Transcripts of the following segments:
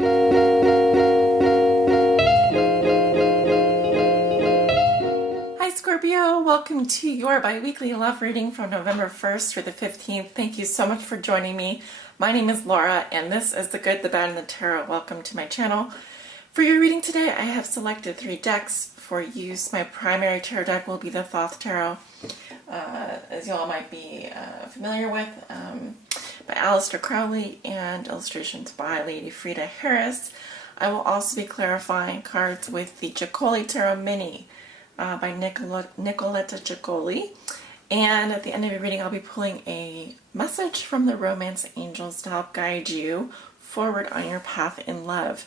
Hi Scorpio, welcome to your bi-weekly love reading from November 1st through the 15th. Thank you so much for joining me. My name is Laura and this is the Good, the Bad, and the Tarot. Welcome to my channel. For your reading today, I have selected 3 decks for use. My primary tarot deck will be the Thoth Tarot, as you all might be familiar with, by Aleister Crowley, and illustrations by Lady Frida Harris. I will also be clarifying cards with the Jacoli Tarot Mini by Nicoletta Jacoli. And at the end of your reading, I'll be pulling a message from the Romance Angels to help guide you forward on your path in love.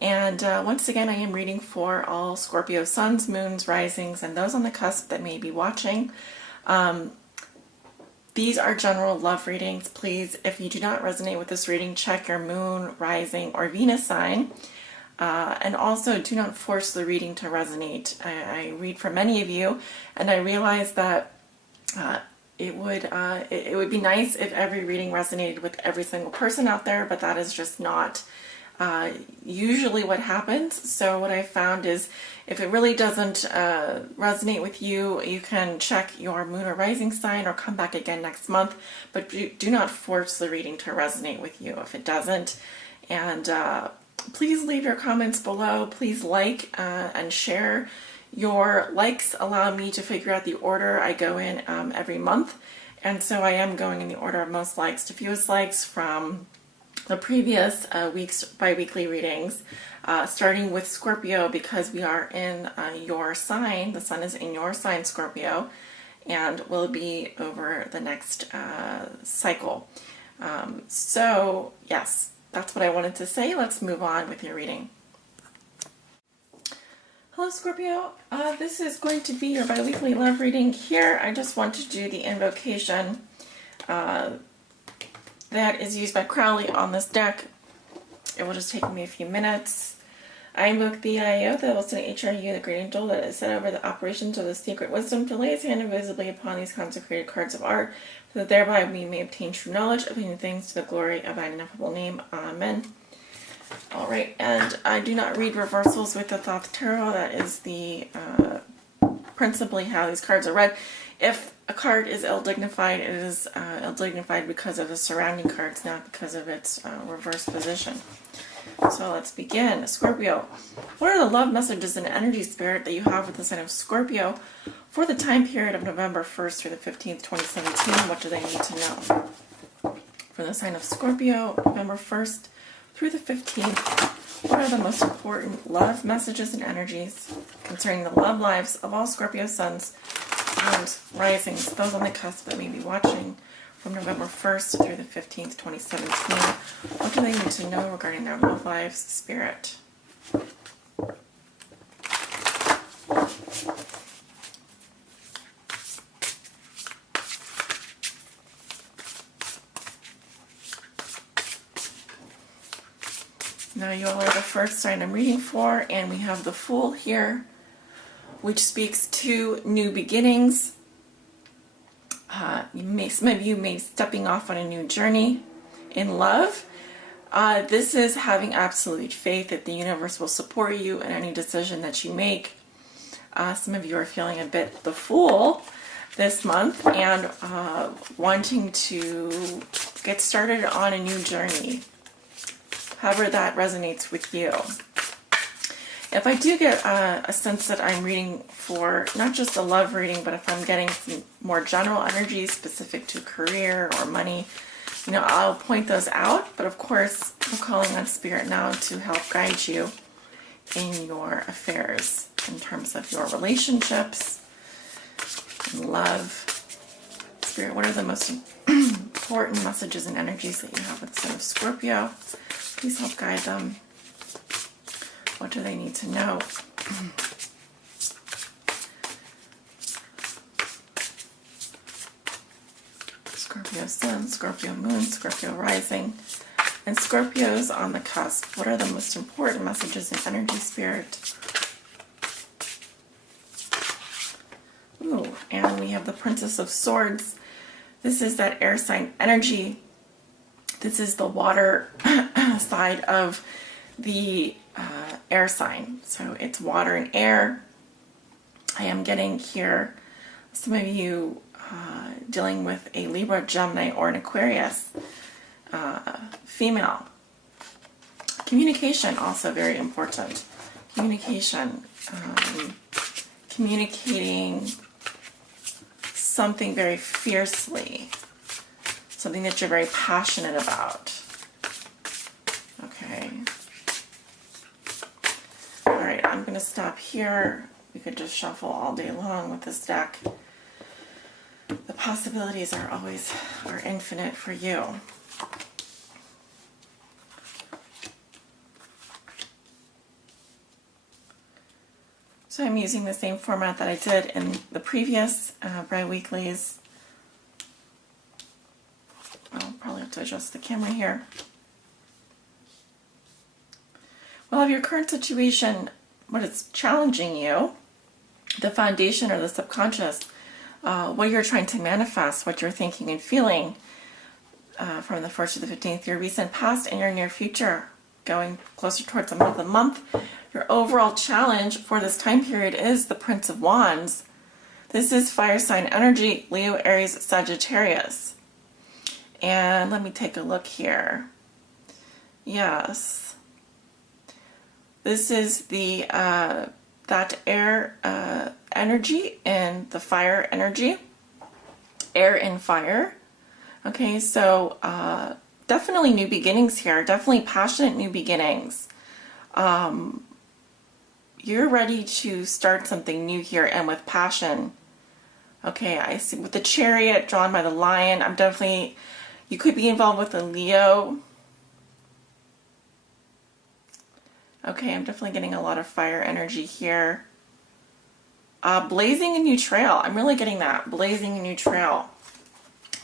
And once again, I am reading for all Scorpio suns, moons, risings, and those on the cusp that may be watching. These are general love readings. Please, if you do not resonate with this reading, check your moon, rising, or Venus sign. And also, do not force the reading to resonate. I read for many of you, and I realize that it would be nice if every reading resonated with every single person out there, but that is just not usually what happens. So what I found is, if it really doesn't resonate with you, you can check your moon or rising sign or come back again next month, but do not force the reading to resonate with you if it doesn't. And please leave your comments below. Please like and share. Your likes allow me to figure out the order I go in every month, and so I am going in the order of most likes to fewest likes from the previous week's bi-weekly readings, starting with Scorpio, because we are in your sign. The sun is in your sign, Scorpio, and will be over the next cycle. So yes, that's what I wanted to say. Let's move on with your reading. Hello Scorpio, this is going to be your bi-weekly love reading. Here I just want to do the invocation that is used by Crowley on this deck. It will just take me a few minutes. I invoke the IAO, the Wilson HRU, the Great Angel that is set over the operations of the Secret Wisdom, to lay his hand invisibly upon these consecrated cards of art, so that thereby we may obtain true knowledge of hidden things to the glory of thy ineffable name. Amen. Alright, and I do not read reversals with the Thoth Tarot. That is the principally how these cards are read. If a card is ill-dignified, it is ill-dignified because of the surrounding cards, not because of its reverse position. So let's begin. Scorpio, what are the love messages and energy spirit that you have with the sign of Scorpio for the time period of November 1st through the 15th, 2017? What do they need to know? For the sign of Scorpio, November 1st through the 15th, what are the most important love messages and energies concerning the love lives of all Scorpio suns and risings, those on the cusp that may be watching, from November 1st through the 15th, 2017? What do they need to know regarding their love lives, spirit? Now you all are the first sign I'm reading for, and we have the Fool here, which speaks to new beginnings. Some of you may be stepping off on a new journey in love. This is having absolute faith that the universe will support you in any decision that you make. Some of you are feeling a bit the Fool this month and wanting to get started on a new journey, however that resonates with you. If I do get a sense that I'm reading for not just a love reading, but if I'm getting some more general energies specific to career or money, you know, I'll point those out. But of course, I'm calling on Spirit now to help guide you in your affairs in terms of your relationships and love. Spirit, what are the most important messages and energies that you have with the sign of Scorpio? Please help guide them. What do they need to know? Scorpio Sun, Scorpio Moon, Scorpio Rising, and Scorpios on the cusp. What are the most important messages in energy, spirit? Ooh, and we have the Princess of Swords. This is that air sign energy. This is the water side of the air sign. So it's water and air. I am getting here some of you dealing with a Libra, Gemini, or an Aquarius female. Communication, also very important. Communication. Communicating something very fiercely. Something that you're very passionate about. Okay. Alright, I'm going to stop here. We could just shuffle all day long with this deck. The possibilities are infinite for you. So I'm using the same format that I did in the previous bi-weeklies. I'll probably have to adjust the camera here. Well, of your current situation, what is challenging you, the foundation or the subconscious, what you're trying to manifest, what you're thinking and feeling from the 1st to the 15th, your recent past and your near future, going closer towards the month. Your overall challenge for this time period is the Prince of Wands. This is fire sign energy, Leo, Aries, Sagittarius. And let me take a look here. Yes. This is the that air energy and the fire energy. Air and fire. Okay, so definitely new beginnings here. Definitely passionate new beginnings. You're ready to start something new here and with passion. Okay, I see with the Chariot drawn by the Lion. I'm definitely, you could be involved with a Leo. Okay, I'm definitely getting a lot of fire energy here. Blazing a new trail. I'm really getting that. Blazing a new trail.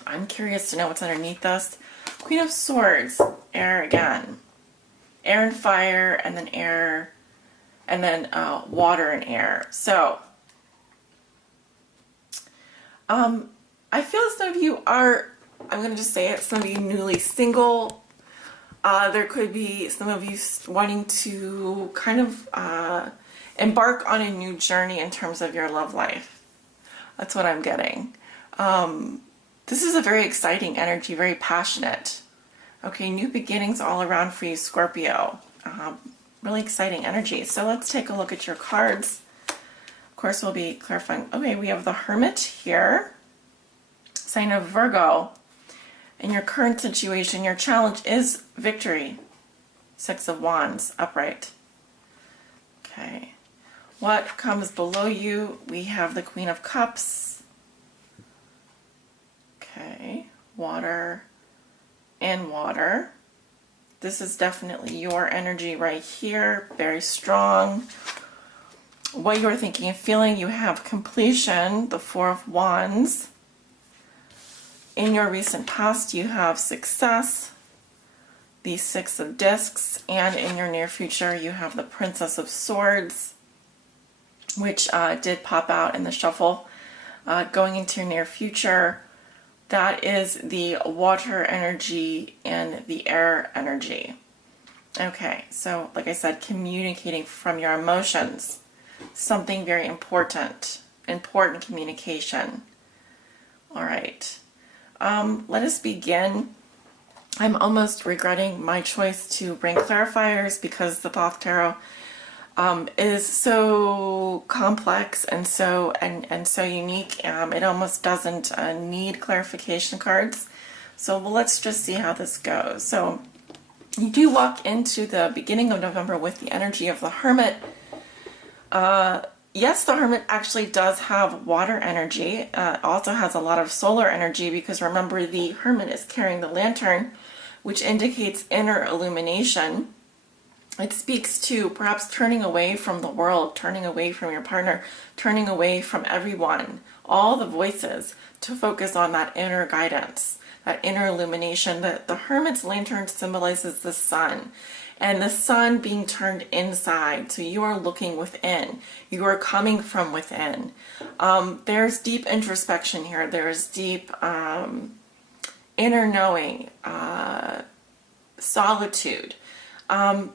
I'm curious to know what's underneath this. Queen of Swords. Air again. Air and fire, and then air, and then water and air. So, I feel some of you are, I'm going to just say it, some of you newly single. There could be some of you wanting to kind of embark on a new journey in terms of your love life. That's what I'm getting. This is a very exciting energy, very passionate. Okay, new beginnings all around for you, Scorpio. Really exciting energy. So let's take a look at your cards. Of course, we'll be clarifying. Okay, we have the Hermit here, sign of Virgo. In your current situation, your challenge is victory. Six of Wands, upright. Okay. What comes below you? We have the Queen of Cups. Okay. Water and water. This is definitely your energy right here. Very strong. What you're thinking and feeling, you have completion, the Four of Wands. In your recent past, you have success, the Six of Discs, and in your near future, you have the Princess of Swords, which did pop out in the shuffle. Going into your near future, that is the water energy and the air energy. Okay, so like I said, communicating from your emotions, something very important, important communication. All right. Let us begin. I'm almost regretting my choice to bring clarifiers because the Thoth Tarot is so complex and so unique. It almost doesn't need clarification cards. So let's just see how this goes. So you do walk into the beginning of November with the energy of the Hermit. Yes, the Hermit actually does have water energy. Also has a lot of solar energy because remember the Hermit is carrying the lantern, which indicates inner illumination. It speaks to perhaps turning away from the world, turning away from your partner, turning away from everyone, all the voices, to focus on that inner guidance, that inner illumination. The Hermit's lantern symbolizes the sun. And the sun being turned inside, so you are looking within. You are coming from within. There's deep introspection here. There's deep inner knowing, solitude.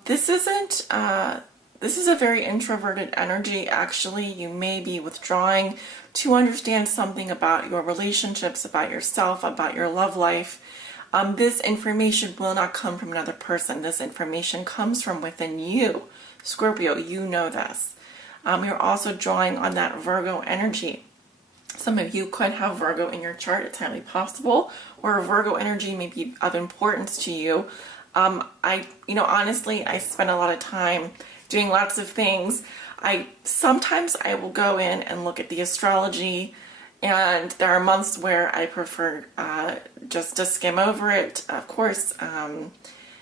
This isn't, this is a very introverted energy. Actually, you may be withdrawing to understand something about your relationships, about yourself, about your love life. This information will not come from another person. This information comes from within you. Scorpio, you know this. You're also drawing on that Virgo energy. Some of you could have Virgo in your chart. It's highly possible. Or Virgo energy may be of importance to you. Honestly, I spend a lot of time doing lots of things. Sometimes I will go in and look at the astrology, and there are months where I prefer just to skim over it. Of course,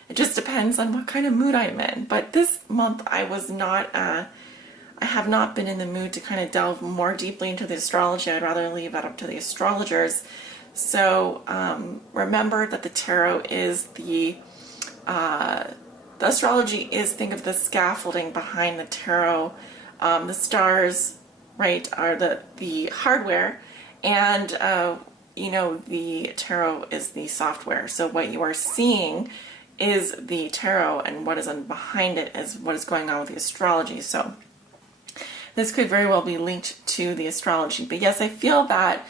it just depends on what kind of mood I'm in. But this month I have not been in the mood to kind of delve more deeply into the astrology. I'd rather leave that up to the astrologers. So remember that the tarot is the astrology is, think of the scaffolding behind the tarot. The stars, right, are the hardware, and the tarot is the software. So what you are seeing is the tarot, and what is behind it is what is going on with the astrology. So this could very well be linked to the astrology. But yes, I feel that,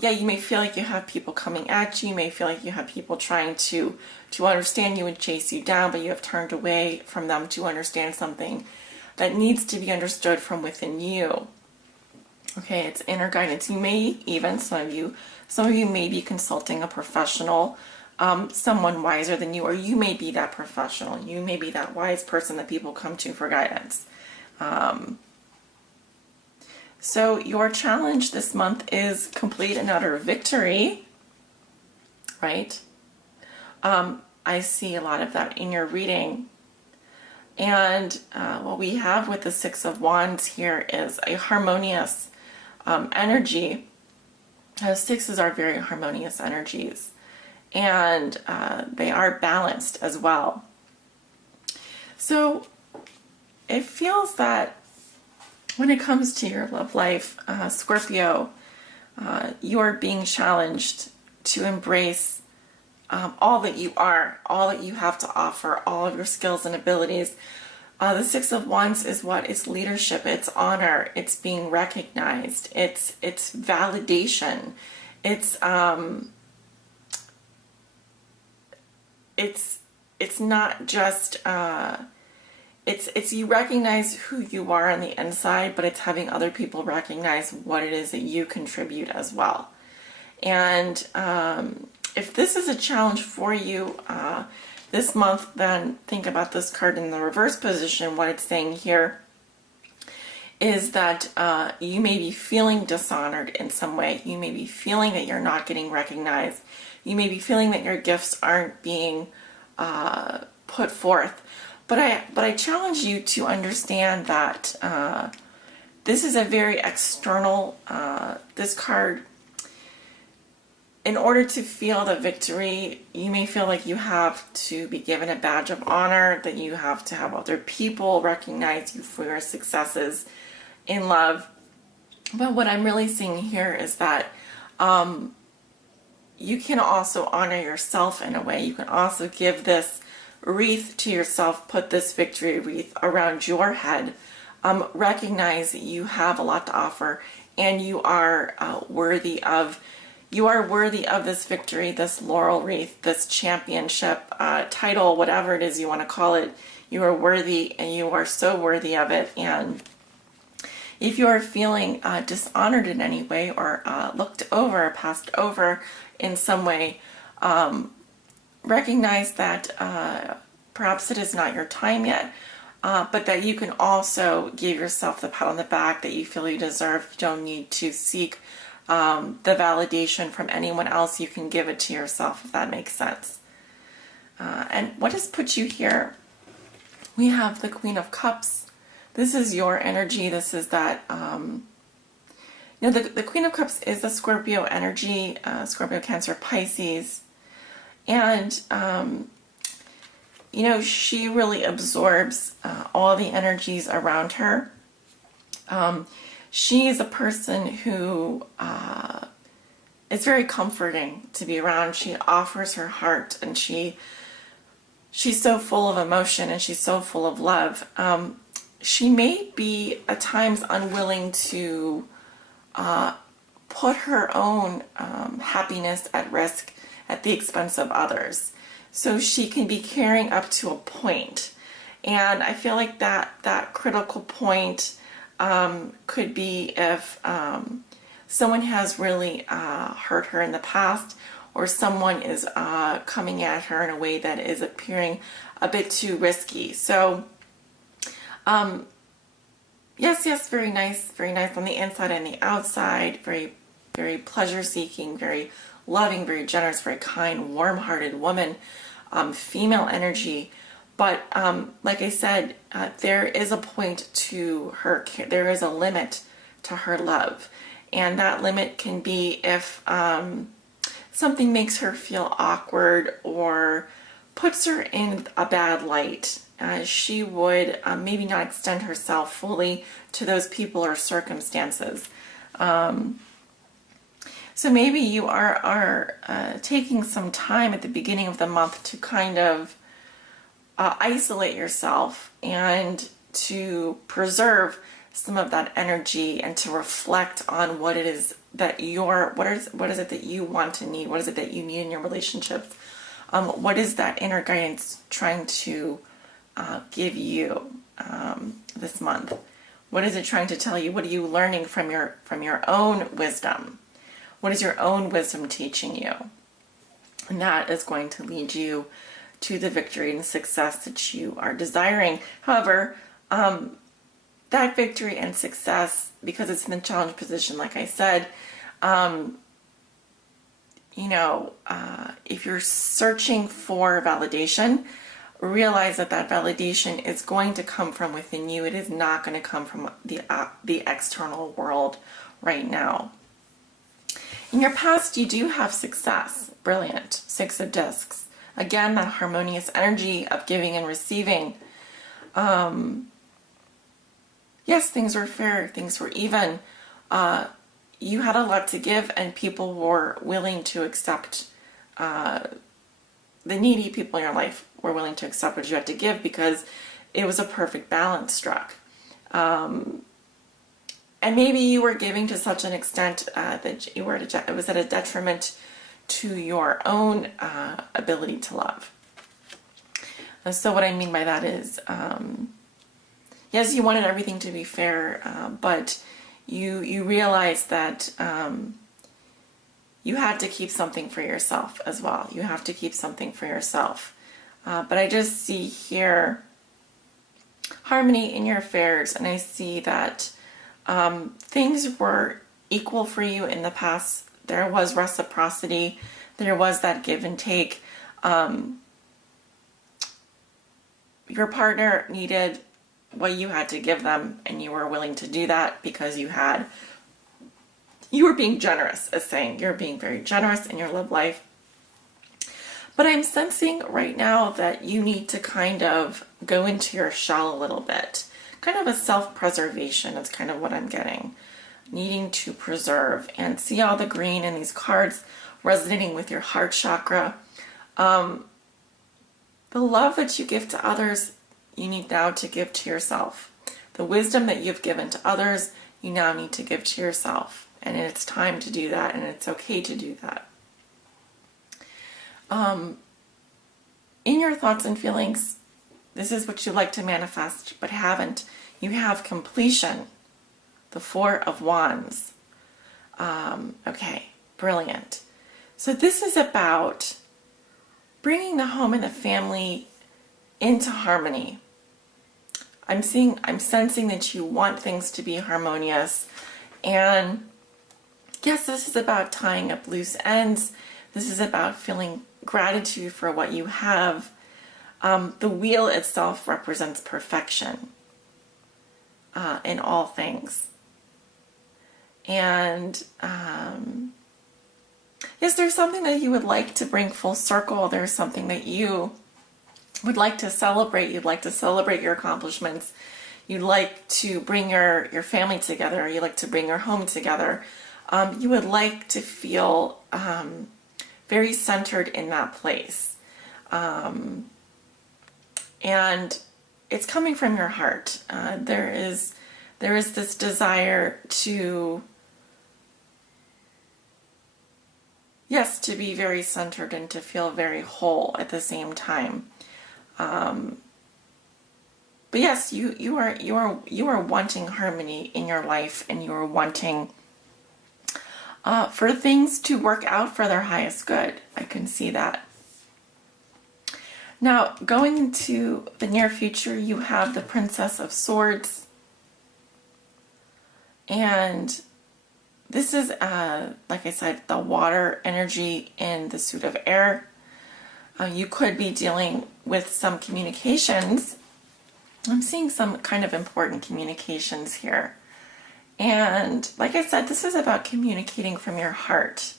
you may feel like you have people coming at you. You may feel like you have people trying to understand you and chase you down, but you have turned away from them to understand something that needs to be understood from within you. Okay, it's inner guidance. You may even, some of you may be consulting a professional, someone wiser than you, or you may be that professional. You may be that wise person that people come to for guidance. So your challenge this month is complete and utter victory, right? I see a lot of that in your reading. And what we have with the Six of Wands here is a harmonious energy. Sixes are very harmonious energies, and they are balanced as well. So it feels that when it comes to your love life, Scorpio, you're being challenged to embrace all that you are, all that you have to offer, all of your skills and abilities. The Six of Wands is what? It's leadership, it's honor, it's being recognized, it's validation, it's not just it's you recognize who you are on the inside, but it's having other people recognize what it is that you contribute as well. And if this is a challenge for you this month, then think about this card in the reverse position. What it's saying here is that you may be feeling dishonored in some way. You may be feeling that you're not getting recognized. You may be feeling that your gifts aren't being put forth. But I challenge you to understand that this is a very external, this card, in order to feel the victory, you may feel like you have to be given a badge of honor, that you have to have other people recognize you for your successes in love. But what I'm really seeing here is that you can also honor yourself in a way. You can also give this wreath to yourself, put this victory wreath around your head, recognize that you have a lot to offer, and you are worthy of this victory, this laurel wreath, this championship title, whatever it is you want to call it. You are worthy, and you are so worthy of it. And if you are feeling dishonored in any way, or looked over, passed over in some way, recognize that perhaps it is not your time yet, but that you can also give yourself the pat on the back that you feel you deserve. You don't need to seek the validation from anyone else. You can give it to yourself, if that makes sense. And what has put you here? We have the Queen of Cups. This is your energy. This is that, the Queen of Cups is the Scorpio energy, Scorpio, Cancer, Pisces. And, she really absorbs all the energies around her. She is a person who is very comforting to be around. She offers her heart, and she she's so full of emotion and she's so full of love. She may be at times unwilling to put her own happiness at risk at the expense of others. So she can be caring up to a point. And I feel like that critical point could be if someone has really hurt her in the past, or someone is coming at her in a way that is appearing a bit too risky. So yes, very nice on the inside and the outside, very, very pleasure-seeking, very loving, very generous, very kind, warm-hearted woman, female energy. But like I said, there is a point to her, there is a limit to her love. And that limit can be if something makes her feel awkward or puts her in a bad light. She would maybe not extend herself fully to those people or circumstances. So maybe you are taking some time at the beginning of the month to kind of isolate yourself and to preserve some of that energy and to reflect on what it is that what is it that you want to need, what is it that you need in your relationships, what is that inner guidance trying to give you this month? What is it trying to tell you? What are you learning from your own wisdom? What is your own wisdom teaching you? And that is going to lead you to the victory and success that you are desiring. However, that victory and success, because it's in the challenge position, like I said, if you're searching for validation, realize that validation is going to come from within you. It is not going to come from the external world right now. In your past, you do have success. Brilliant. 6 of Discs. Again, that harmonious energy of giving and receiving. Yes, things were fair. Things were even. You had a lot to give, and people were willing to accept. The needy people in your life were willing to accept what you had to give because it was a perfect balance struck. And maybe you were giving to such an extent that it was at a detriment to your own ability to love. And so what I mean by that is, yes, you wanted everything to be fair, but you realized that you had to keep something for yourself as well. You have to keep something for yourself. But I just see here harmony in your affairs, and I see that things were equal for you in the past. There was reciprocity. There was that give and take. Your partner needed what you had to give them, and you were willing to do that because you were being generous, as saying you're being very generous in your love life. But I'm sensing right now that you need to kind of go into your shell a little bit. Kind of a self-preservation is kind of what I'm getting. Needing to preserve, and see all the green in these cards resonating with your heart chakra. The love that you give to others, you need now to give to yourself. The wisdom that you've given to others, you now need to give to yourself. And it's time to do that, and it's okay to do that. In your thoughts and feelings, this is what you like to manifest but haven't. You have completion. The 4 of Wands. Okay, brilliant. So this is about bringing the home and the family into harmony. I'm sensing that you want things to be harmonious. And yes, this is about tying up loose ends. This is about feeling gratitude for what you have. The wheel itself represents perfection in all things. And yes, there's something that you would like to bring full circle. There's something that you would like to celebrate. You'd like to celebrate your accomplishments. You'd like to bring your family together. You'd like to bring your home together. You would like to feel very centered in that place. and it's coming from your heart. There is this desire to, yes, to be very centered and to feel very whole at the same time. But yes, you are wanting harmony in your life, and you are wanting for things to work out for their highest good. I can see that. Now, going into the near future, you have the Princess of Swords. And this is, like I said, the water energy in the suit of air. You could be dealing with some communications. I'm seeing some kind of important communications here. And like I said, this is about communicating from your heart.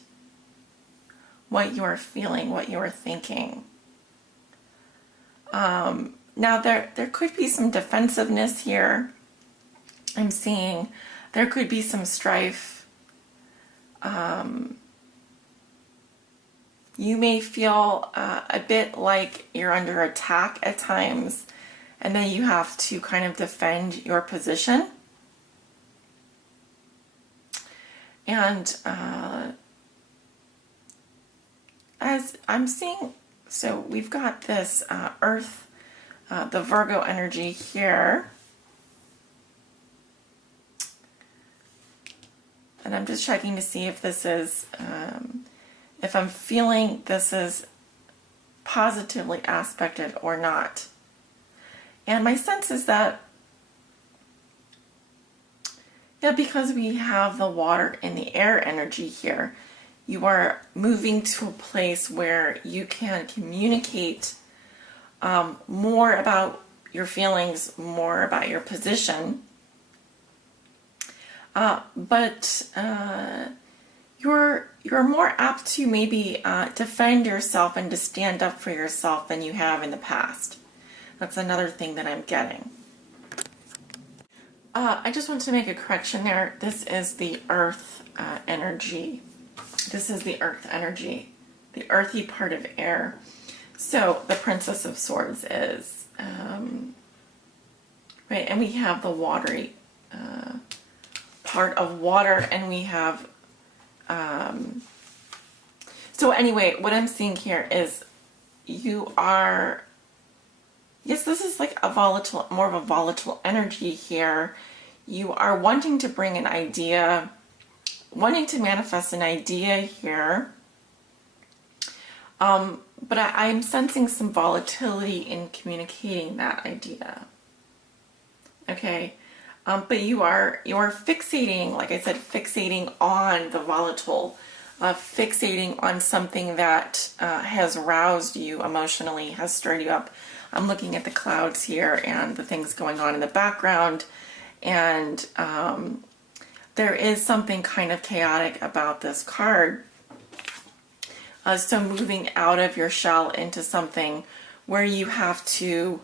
What you are feeling, what you are thinking. Now there could be some defensiveness here. I'm seeing there could be some strife. You may feel a bit like you're under attack at times, and then you have to kind of defend your position. And as I'm seeing, so we've got this Earth, the Virgo energy here. And I'm just checking to see if this is, if I'm feeling this is positively aspected or not. And my sense is that, yeah, because we have the water and the air energy here, you are moving to a place where you can communicate more about your feelings, more about your position. But you're more apt to maybe defend yourself and to stand up for yourself than you have in the past. That's another thing that I'm getting. I just want to make a correction there. This is the earth energy. This is the earth energy, the earthy part of air. So the Princess of Swords is, right, and we have the watery part of water, and we have, so anyway, what I'm seeing here is you are, yes, this is like a volatile, more of a volatile energy here. You are wanting to bring an idea, wanting to manifest an idea here. But I'm sensing some volatility in communicating that idea. Okay. But you are fixating, like I said, fixating on the volatile, fixating on something that has roused you emotionally, has stirred you up. I'm looking at the clouds here and the things going on in the background, and there is something kind of chaotic about this card. So moving out of your shell into something where you have to,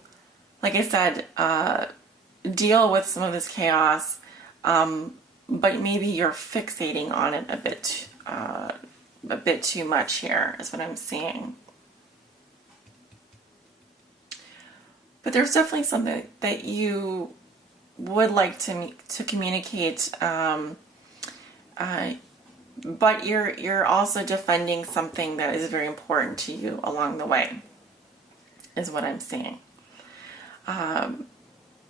like I said, deal with some of this chaos, but maybe you're fixating on it a bit too much here, is what I'm seeing. But there's definitely something that you would like to communicate, but you're also defending something that is very important to you along the way, is what I'm seeing.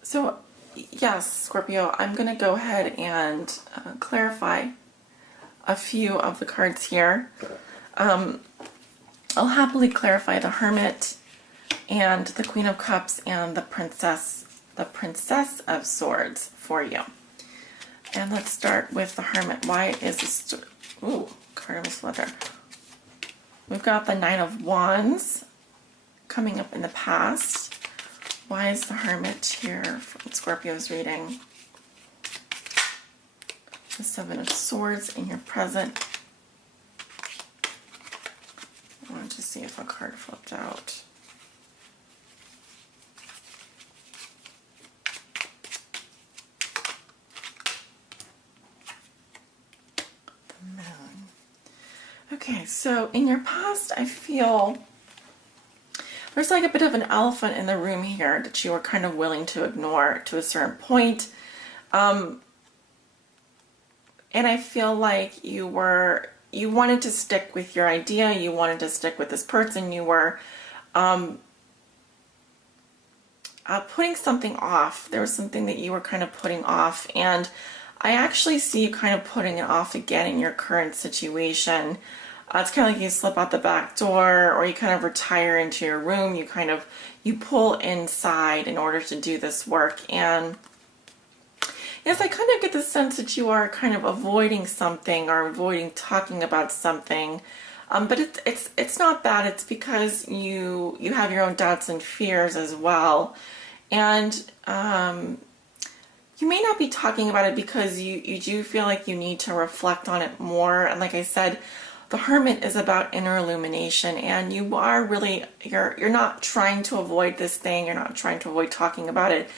So yes, Scorpio, I'm going to go ahead and clarify a few of the cards here. I'll happily clarify the Hermit and the Queen of Cups and the Princess of Swords for you. And let's start with the Hermit. Why is this? Ooh, card almost fell there. We've got the Nine of Wands coming up in the past. Why is the Hermit here from Scorpio's reading? The Seven of Swords in your present. I want to see if a card flipped out. The Moon. Okay, so in your past, I feel there's like a bit of an elephant in the room here that you were kind of willing to ignore to a certain point. And I feel like you wanted to stick with your idea, you wanted to stick with this person, you were putting something off. There was something that you were kind of putting off, and I actually see you kind of putting it off again in your current situation. It's kind of like you slip out the back door, or you kind of retire into your room. You pull inside in order to do this work. And yes, I kind of get the sense that you are kind of avoiding something or avoiding talking about something. But it's not that. It's because you have your own doubts and fears as well. And you may not be talking about it because you do feel like you need to reflect on it more. And like I said, the Hermit is about inner illumination, and you are really, you're not trying to avoid this thing. You're not trying to avoid talking about it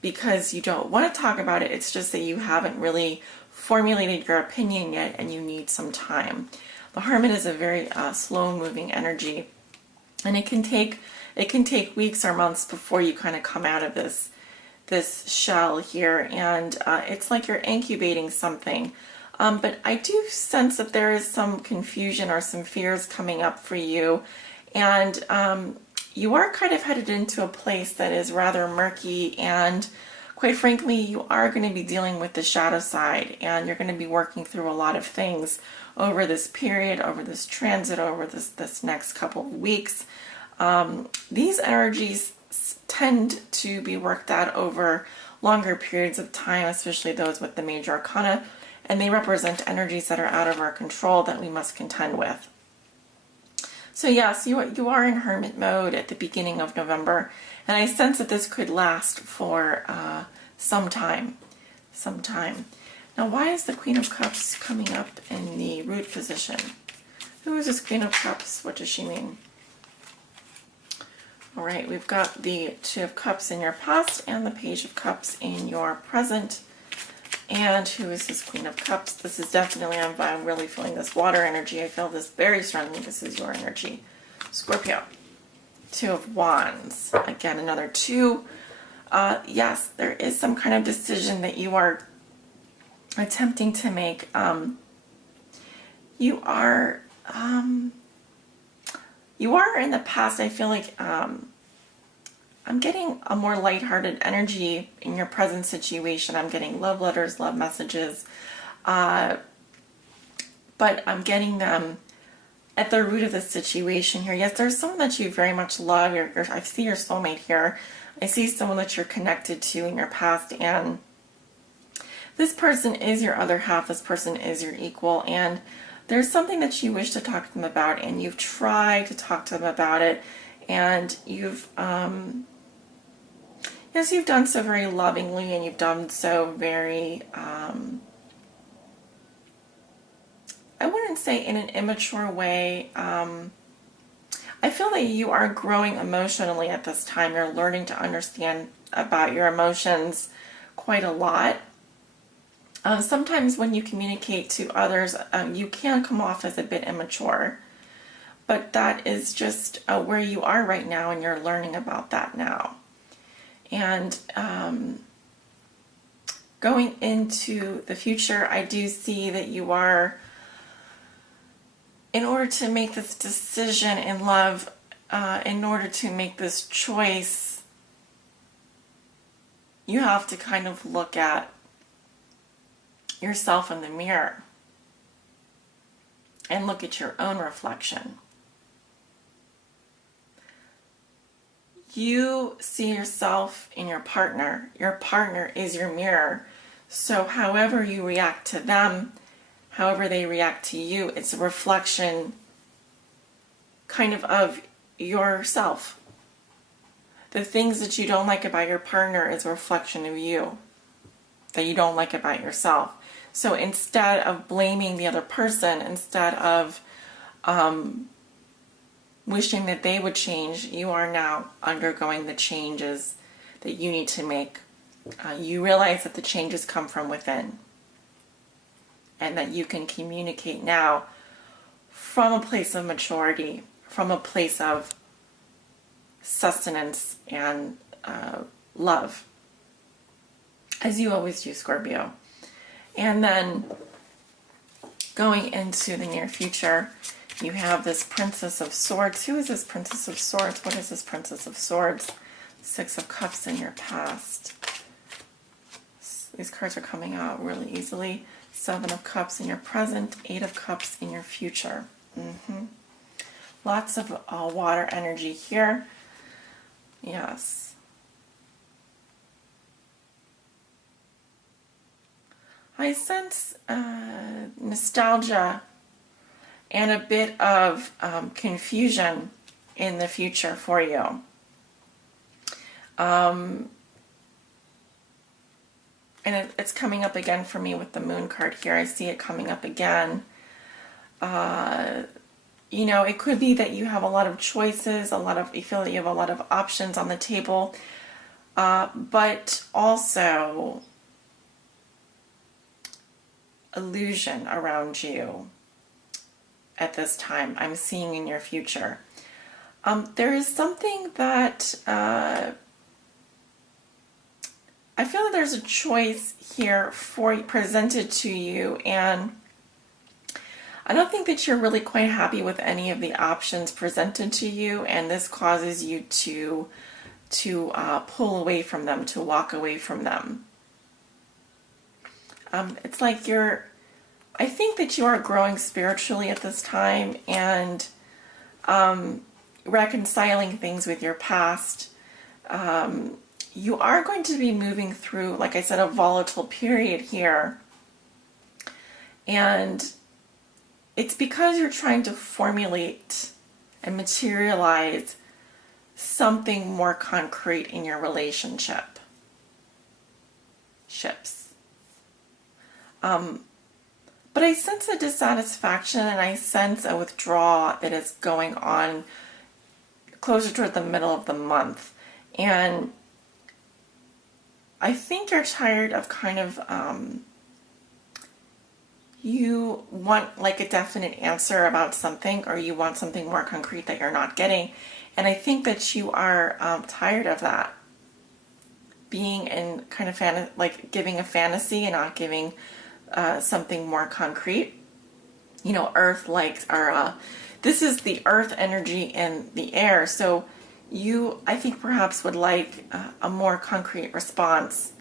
because you don't want to talk about it. It's just that you haven't really formulated your opinion yet, and you need some time. The Hermit is a very slow-moving energy, and it can take weeks or months before you kind of come out of this shell here, and it's like you're incubating something. But I do sense that there is some confusion or some fears coming up for you, and you are kind of headed into a place that is rather murky, and quite frankly, you are going to be dealing with the shadow side, and you're going to be working through a lot of things over this period, over this transit, over this next couple of weeks. These energies tend to be worked out over longer periods of time, especially those with the major arcana, and they represent energies that are out of our control that we must contend with. So yes, you are in hermit mode at the beginning of November, and I sense that this could last for some time. Now, why is the Queen of Cups coming up in the root position? Who is this Queen of Cups? What does she mean? All right, we've got the Two of Cups in your past and the Page of Cups in your present. And who is this Queen of Cups? This is definitely, I'm really feeling this water energy. I feel this very strongly. This is your energy. Scorpio. Two of Wands. Again, another two. Yes, there is some kind of decision that you are attempting to make. You are in the past, I feel like I'm getting a more lighthearted energy in your present situation. I'm getting love letters, love messages, but I'm getting them at the root of the situation here. Yes, there's someone that you very much love. I see your soulmate here. I see someone that you're connected to in your past, and this person is your other half. This person is your equal, and there's something that you wish to talk to them about, and you've tried to talk to them about it, and you've yes, you've done so very lovingly, and you've done so very I wouldn't say in an immature way. I feel that you are growing emotionally at this time. You're learning to understand about your emotions quite a lot. Sometimes when you communicate to others, you can come off as a bit immature, but that is just where you are right now, and you're learning about that now. And going into the future, I do see that you are, in order to make this decision in love, in order to make this choice, you have to kind of look at yourself in the mirror and look at your own reflection. You see yourself in your partner. Your partner is your mirror. So however you react to them, however they react to you, it's a reflection kind of yourself. The things that you don't like about your partner is a reflection of you that you don't like about yourself. So instead of blaming the other person, instead of wishing that they would change, you are now undergoing the changes that you need to make. You realize that the changes come from within, and that you can communicate now from a place of maturity, from a place of sustenance and love, as you always do, Scorpio. And then going into the near future, you have this Princess of Swords. Who is this Princess of Swords? What is this Princess of Swords? Six of Cups in your past. These cards are coming out really easily. Seven of Cups in your present. Eight of Cups in your future. Lots of water energy here. Yes. I sense nostalgia and a bit of confusion in the future for you. And it's coming up again for me with the Moon card here. I see it coming up again. You know, it could be that you have a lot of choices, you feel that you have a lot of options on the table, but also illusion around you at this time. I'm seeing in your future. There is something that I feel that there's a choice here presented to you, and I don't think that you're really quite happy with any of the options presented to you, and this causes you to pull away from them, to walk away from them. It's like I think that you are growing spiritually at this time, and reconciling things with your past. You are going to be moving through, like I said, a volatile period here. And it's because you're trying to formulate and materialize something more concrete in your relationships. But I sense a dissatisfaction, and I sense a withdrawal that is going on closer toward the middle of the month. And I think you're tired of kind of, you want like a definite answer about something, or you want something more concrete that you're not getting. And I think that you are tired of that. Being in kind of like giving a fantasy and not giving something more concrete. You know, earth likes this is the earth energy in the air. So you, I think, perhaps would like a more concrete response,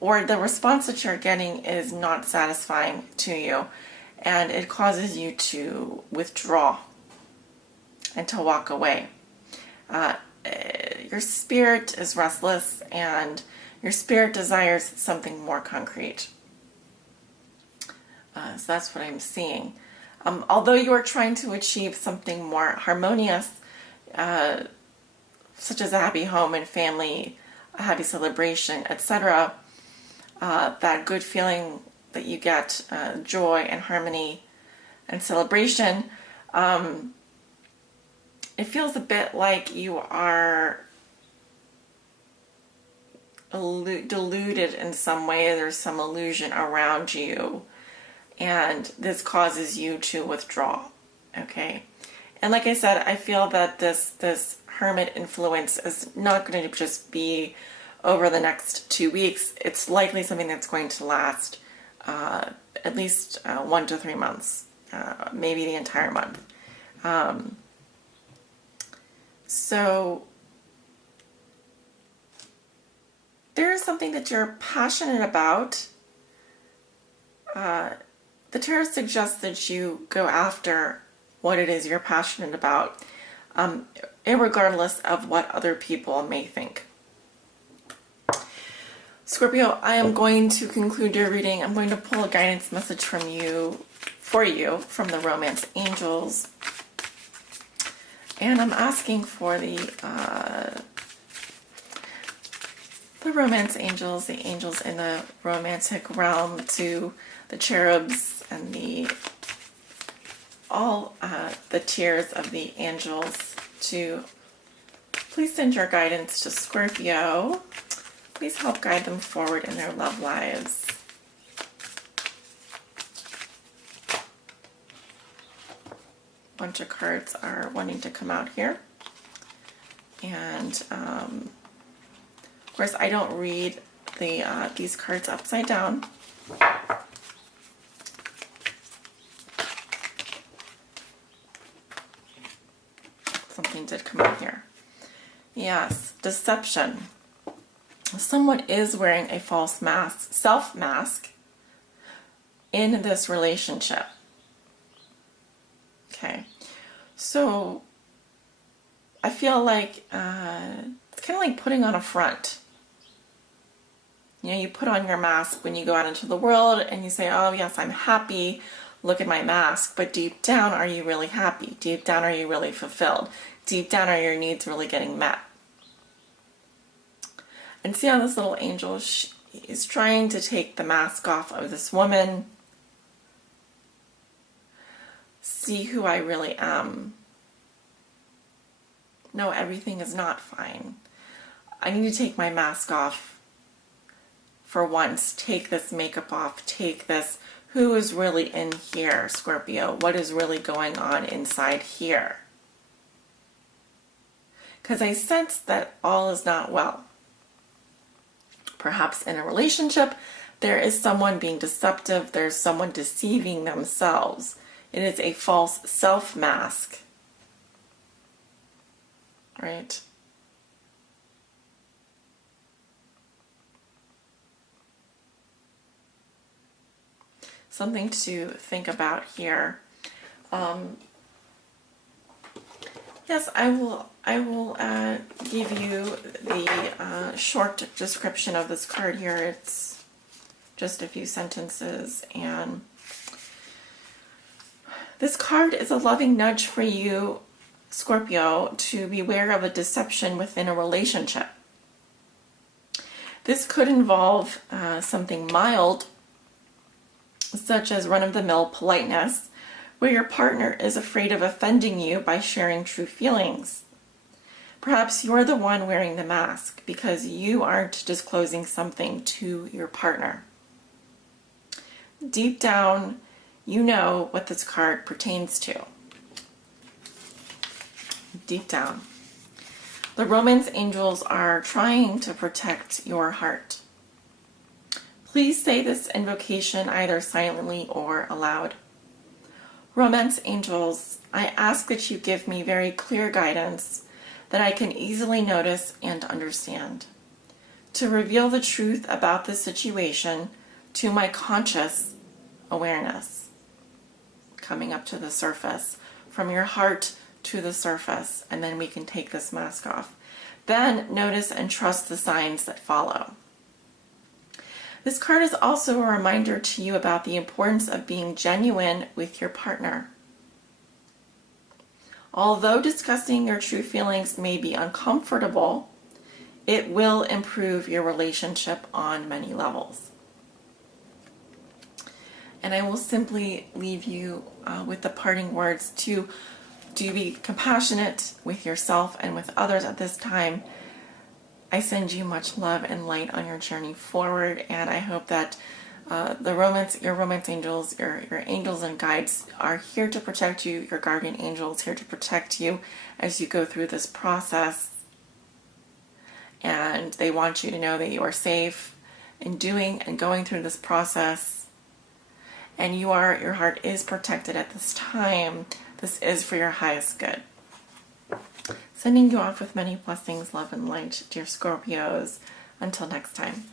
or the response that you're getting is not satisfying to you, and it causes you to withdraw and to walk away. Your spirit is restless, and your spirit desires something more concrete. So that's what I'm seeing. Although you are trying to achieve something more harmonious, such as a happy home and family, a happy celebration, etc., that good feeling that you get, joy and harmony and celebration, it feels a bit like you are deluded in some way. There's some illusion around you, and this causes you to withdraw. Okay, and like I said, I feel that this hermit influence is not going to just be over the next 2 weeks. It's likely something that's going to last at least 1 to 3 months, maybe the entire month. So there is something that you're passionate about. The tarot suggests that you go after what it is you're passionate about, irregardless of what other people may think. Scorpio, I am going to conclude your reading. I'm going to pull a guidance message for you from the Romance Angels. And I'm asking for the Romance Angels, the angels in the romantic realm, to the cherubs and all the tiers of the angels, to please send your guidance to Scorpio. Please help guide them forward in their love lives. bunch of cards are wanting to come out here. And of course, I don't read these cards upside down. Something did come out here. Yes, deception. Someone is wearing a false mask, self-mask, in this relationship. Okay, so I feel like it's kind of like putting on a front. You know, you put on your mask when you go out into the world and you say, oh yes, I'm happy, look at my mask. But deep down, are you really happy? Deep down, are you really fulfilled? Deep down, are your needs really getting met? And see how this little angel is trying to take the mask off of this woman. See who I really am. No, everything is not fine. I need to take my mask off for once. Take this makeup off. Take this. Who is really in here, Scorpio? What is really going on inside here? Because I sense that all is not well. Perhaps in a relationship, there is someone being deceptive. There's someone deceiving themselves. It is a false self-mask. Right? Something to think about here. Yes, I will give you the short description of this card here. It's just a few sentences, and this card is a loving nudge for you, Scorpio, to beware of a deception within a relationship. This could involve something mild, such as run-of-the-mill politeness, where your partner is afraid of offending you by sharing true feelings. Perhaps you're the one wearing the mask because you aren't disclosing something to your partner. Deep down, you know what this card pertains to. Deep down. The romance angels are trying to protect your heart. Please say this invocation either silently or aloud. Romance angels, I ask that you give me very clear guidance that I can easily notice and understand, to reveal the truth about the situation to my conscious awareness, coming up to the surface, from your heart to the surface, and then we can take this mask off. Then notice and trust the signs that follow. This card is also a reminder to you about the importance of being genuine with your partner. Although discussing your true feelings may be uncomfortable, it will improve your relationship on many levels. And I will simply leave you with the parting words to be compassionate with yourself and with others at this time. I send you much love and light on your journey forward, and I hope that your romance angels, your angels and guides are here to protect you. Your guardian angels here to protect you as you go through this process, and they want you to know that you are safe in doing and going through this process, and your heart is protected at this time. This is for your highest good. Sending you off with many blessings, love, and light, dear Scorpios. Until next time.